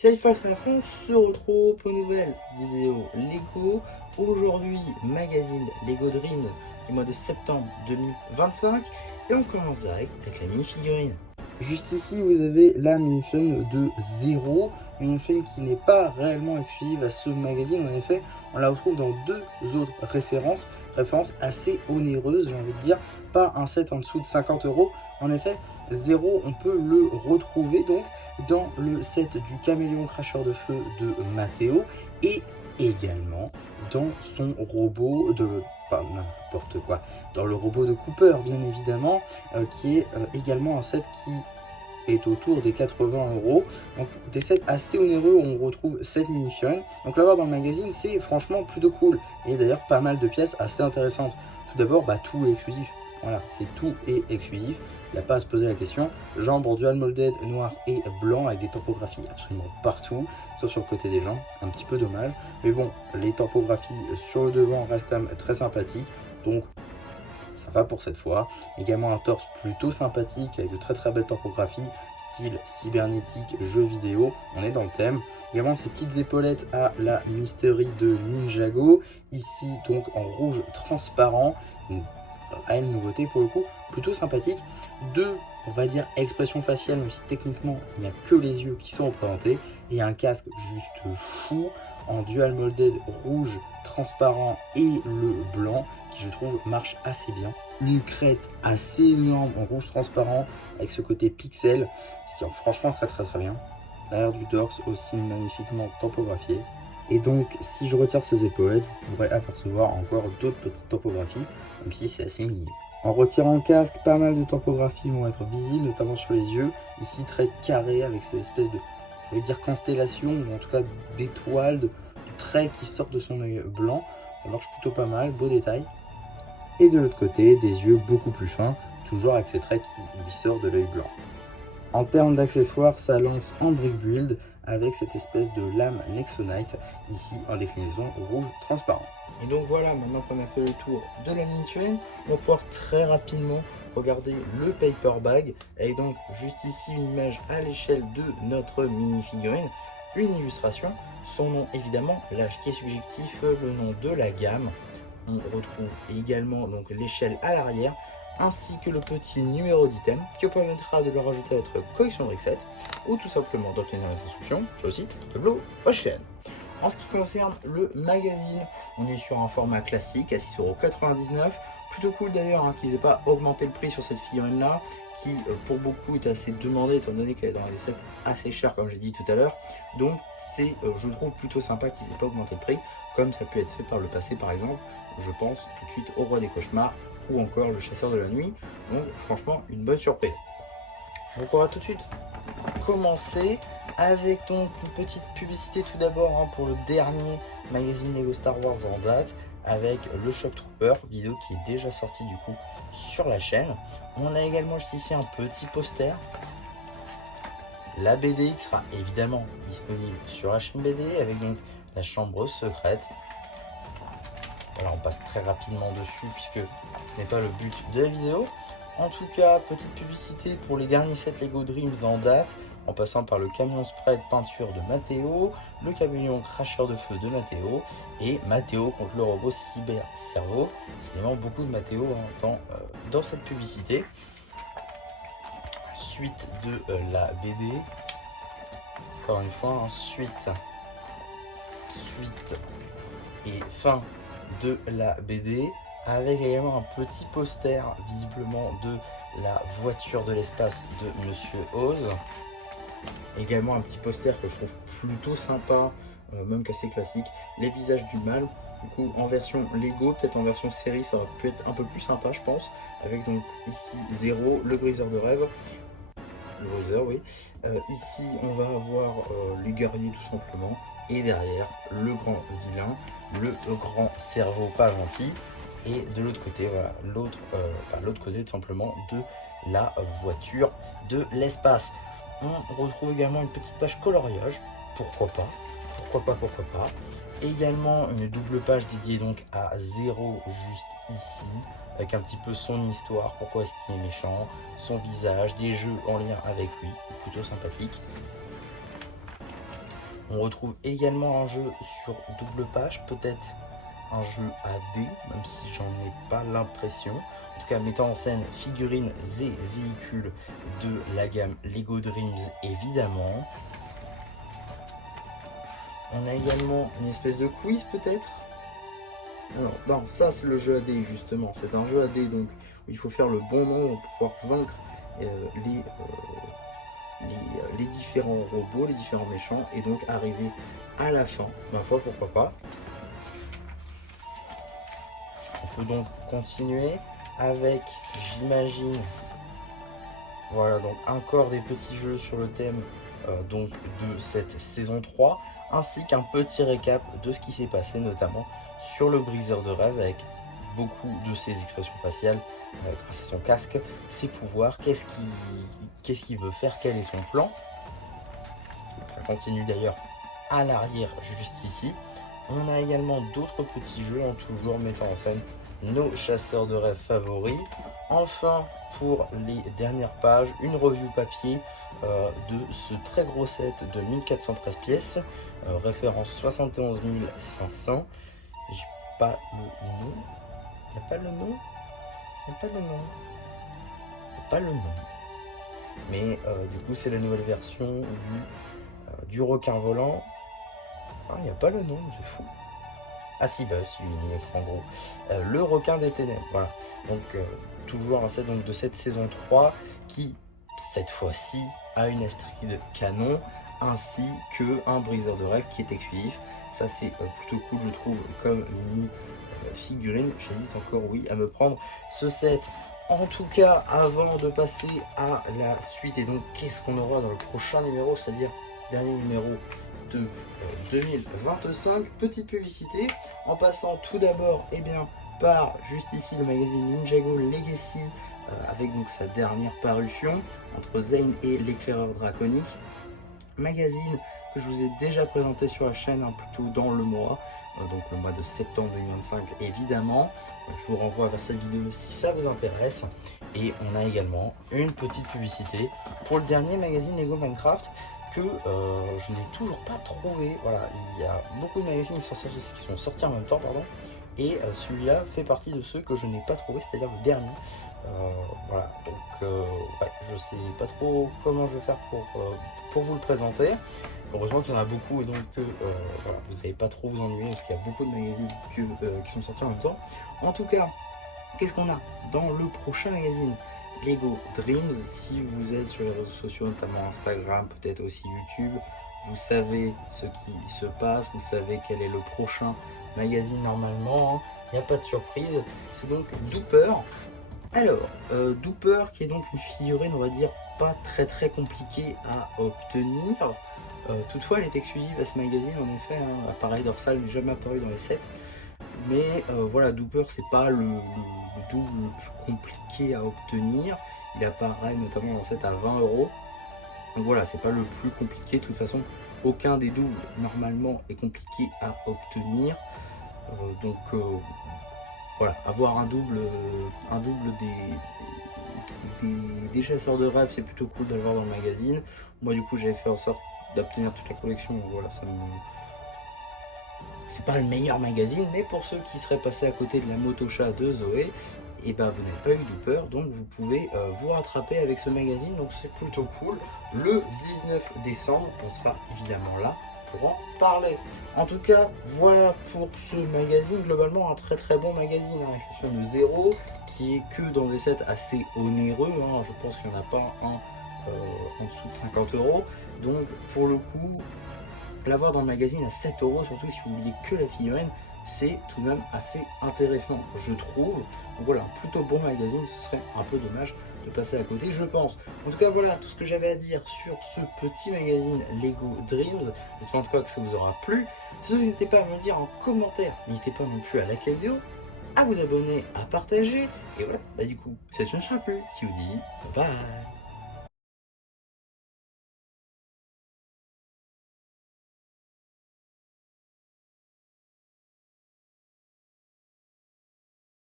Salut False Fond se retrouve pour une nouvelle vidéo Lego. Aujourd'hui, magazine Lego Dreams du mois de septembre 2025. Et on commence direct avec la mini-figurine. Juste ici, vous avez la mini-figurine de Zero. Une mini-figurine qui n'est pas réellement exclusive à ce magazine. En effet, on la retrouve dans deux autres références assez onéreuses, j'ai envie de dire. Pas un set en dessous de 50 €. En effet, Zero, on peut le retrouver donc dans le set du caméléon cracheur de feu de Matteo et également dans son robot de... pas n'importe quoi, dans le robot de Cooper bien évidemment, qui est également un set qui est autour des 80 €. Donc des sets assez onéreux où on retrouve cette mini-figurine. Donc l'avoir dans le magazine, c'est franchement plutôt cool. Et d'ailleurs pas mal de pièces assez intéressantes. Tout d'abord, tout est exclusif. Voilà, c'est tout est exclusif. Il n'y a pas à se poser la question. Jambes en dual molded noir et blanc avec des topographies absolument partout, sauf sur le côté des jambes. Un petit peu dommage. Mais bon, les topographies sur le devant restent quand même très sympathiques. Donc ça va pour cette fois. Également un torse plutôt sympathique avec de très belles topographies, style cybernétique, jeu vidéo, on est dans le thème. Également ces petites épaulettes à la Mystery de Ninjago, ici donc en rouge transparent, une réelle nouveauté pour le coup, plutôt sympathique. Deux, on va dire, expressions faciales, même si techniquement il n'y a que les yeux qui sont représentés, et un casque juste fou en dual molded rouge transparent et le blanc qui je trouve marche assez bien. Une crête assez énorme en rouge transparent avec ce côté pixel, ce qui est franchement très bien. L'arrière du torse aussi magnifiquement topographié. Et donc si je retire ces épaulettes, vous pourrez apercevoir encore d'autres petites topographies, même si c'est assez minime. En retirant le casque, pas mal de topographies vont être visibles, notamment sur les yeux. Ici très carré avec ces espèces de, je vais dire, constellations, ou en tout cas d'étoiles, de traits qui sortent de son œil blanc. Ça marche plutôt pas mal, beau détail. Et de l'autre côté, des yeux beaucoup plus fins, toujours avec ces traits qui lui sortent de l'œil blanc. En termes d'accessoires, ça lance en brick build avec cette espèce de lame Nexonite, ici en déclinaison rouge transparent. Et donc voilà, maintenant qu'on a fait le tour de la mini-figurine, on va pouvoir très rapidement regarder le paper bag, et donc juste ici une image à l'échelle de notre mini-figurine, une illustration, son nom évidemment, l'âge qui est subjectif, le nom de la gamme. On retrouve également donc l'échelle à l'arrière, ainsi que le petit numéro d'item qui vous permettra de le rajouter à votre collection de set ou tout simplement d'obtenir les instructions sur le site de Blue Ocean. En ce qui concerne le magazine, on est sur un format classique à 6,99 €. Plutôt cool d'ailleurs qu'ils n'aient pas augmenté le prix sur cette figurine là, qui pour beaucoup est assez demandée étant donné qu'elle est dans des sets assez chers comme j'ai dit tout à l'heure. Donc c'est je trouve plutôt sympa qu'ils n'aient pas augmenté le prix, comme ça peut être fait par le passé par exemple. Je pense tout de suite au Roi des Cauchemars ou encore le Chasseur de la Nuit. Donc franchement une bonne surprise. Donc on va tout de suite commencer avec donc une petite publicité tout d'abord pour le dernier magazine Lego Star Wars en date, avec le Shock Trooper, vidéo qui est déjà sortie du coup sur la chaîne. On a également juste ici un petit poster. La BD qui sera évidemment disponible sur la chaîne BD avec donc la chambre secrète. Voilà, on passe très rapidement dessus puisque ce n'est pas le but de la vidéo. En tout cas, petite publicité pour les derniers sets Lego Dreams en date, en passant par le camion spray de peinture de Matteo, le camion cracheur de feu de Matteo et Matteo contre le robot Cyber Cerveau. C'est vraiment beaucoup de Matteo dans cette publicité. Suite de la BD. Encore une fois, suite et fin de la BD, avec également un petit poster visiblement de la voiture de l'espace de Monsieur Oz. Également un petit poster que je trouve plutôt sympa, même qu'assez classique, les visages du mal. Du coup en version Lego, peut-être en version série ça aurait pu être un peu plus sympa je pense, avec donc ici Zero, le briseur de rêve. Le briseur, oui. Ici on va avoir les guerriers tout simplement, et derrière le grand vilain, le grand cerveau pas gentil. Et de l'autre côté, voilà, l'autre côté tout simplement de la voiture de l'espace. On retrouve également une petite page coloriage, pourquoi pas. Également une double page dédiée donc à Zero juste ici, avec un petit peu son histoire, pourquoi est-ce qu'il est méchant, son visage, des jeux en lien avec lui, plutôt sympathique. On retrouve également un jeu sur double page, peut-être un jeu AD, même si j'en ai pas l'impression. En tout cas, mettant en scène figurines et véhicules de la gamme Lego Dreams, évidemment. On a également une espèce de quiz, peut-être. Non, ça c'est le jeu AD, justement. C'est un jeu AD, donc où il faut faire le bon nombre pour pouvoir vaincre les différents robots, les différents méchants, et donc arriver à la fin. Ma foi, pourquoi pas. On peut donc continuer avec, j'imagine, voilà, donc encore des petits jeux sur le thème donc de cette saison 3, ainsi qu'un petit récap de ce qui s'est passé, notamment sur le briseur de rêve, avec beaucoup de ses expressions faciales grâce à son casque, ses pouvoirs, qu'est-ce qu'il veut faire, quel est son plan. Ça continue d'ailleurs à l'arrière, juste ici. On a également d'autres petits jeux, toujours mettant en scène nos chasseurs de rêves favoris. Enfin, pour les dernières pages, une review papier de ce très gros set de 1413 pièces, référence 71 500. J'ai pas le nom. Il n'y a pas le nom. Il n'y a pas le nom. Il n'y a pas le nom. Mais du coup, c'est la nouvelle version du requin volant. Ah, il n'y a pas le nom, c'est fou. Ah si, bah si, en gros. Le requin des ténèbres, voilà. Donc, toujours un set donc, de cette saison 3 qui, cette fois-ci, a une astride canon, ainsi qu'un briseur de rêve qui est exclusif. Ça, c'est plutôt cool, je trouve, comme mini figurine. J'hésite encore, oui, à me prendre ce set. En tout cas, avant de passer à la suite, et donc, qu'est-ce qu'on aura dans le prochain numéro, c'est-à-dire dernier numéro de 2025, petite publicité, en passant tout d'abord par juste ici le magazine Ninjago Legacy, avec donc sa dernière parution entre Zane et l'éclaireur draconique, magazine que je vous ai déjà présenté sur la chaîne plutôt dans le mois, donc le mois de septembre 2025 évidemment. Je vous renvoie vers cette vidéo si ça vous intéresse. Et on a également une petite publicité pour le dernier magazine Lego Minecraft que je n'ai toujours pas trouvé. Voilà, il y a beaucoup de magazines qui sont sortis en même temps, pardon, et celui-là fait partie de ceux que je n'ai pas trouvé, c'est-à-dire le dernier. Voilà, donc ouais, je sais pas trop comment je vais faire pour vous le présenter. Heureusement qu'il y en a beaucoup et donc voilà, vous n'allez pas trop vous ennuyer parce qu'il y a beaucoup de magazines qui sont sortis en même temps. En tout cas, qu'est-ce qu'on a dans le prochain magazine Lego Dreams? Si vous êtes sur les réseaux sociaux, notamment Instagram, peut-être aussi YouTube, vous savez ce qui se passe, vous savez quel est le prochain magazine normalement, il n'y a pas de surprise, c'est donc Dooper. Alors, Dooper qui est donc une figurine, on va dire, pas très compliquée à obtenir. Toutefois, elle est exclusive à ce magazine, en effet, appareil dorsal n'est jamais apparu dans les sets. Mais voilà, Dooper, c'est pas le double le plus compliqué à obtenir. Il apparaît notamment dans le set à 20 €. Donc voilà, c'est pas le plus compliqué. De toute façon, aucun des doubles normalement est compliqué à obtenir. Donc voilà, avoir un double des chasseurs de rêves, c'est plutôt cool de le voir dans le magazine. Moi du coup j'avais fait en sorte d'obtenir toute la collection, donc voilà, c'est pas le meilleur magazine, mais pour ceux qui seraient passés à côté de la Motochat de Zoé, et bah vous n'avez pas eu Dooper, donc vous pouvez vous rattraper avec ce magazine, donc c'est plutôt cool. Le 19 décembre, on sera évidemment là pour en parler. En tout cas, voilà pour ce magazine, globalement un très bon magazine, avec l'exception de 0, qui est que dans des sets assez onéreux, je pense qu'il n'y en a pas un en dessous de 50 €, donc pour le coup, l'avoir dans le magazine à 7 €, surtout si vous n'oubliez que la figurine, c'est tout de même assez intéressant, je trouve. Donc voilà, un plutôt bon magazine, ce serait un peu dommage de passer à côté, je pense. En tout cas, voilà tout ce que j'avais à dire sur ce petit magazine Lego Dreams. J'espère en tout cas que ça vous aura plu. Surtout, n'hésitez pas à me le dire en commentaire. N'hésitez pas non plus à liker la vidéo, à vous abonner, à partager. Et voilà, bah du coup, c'est une chaîne plus qui vous dit bye bye.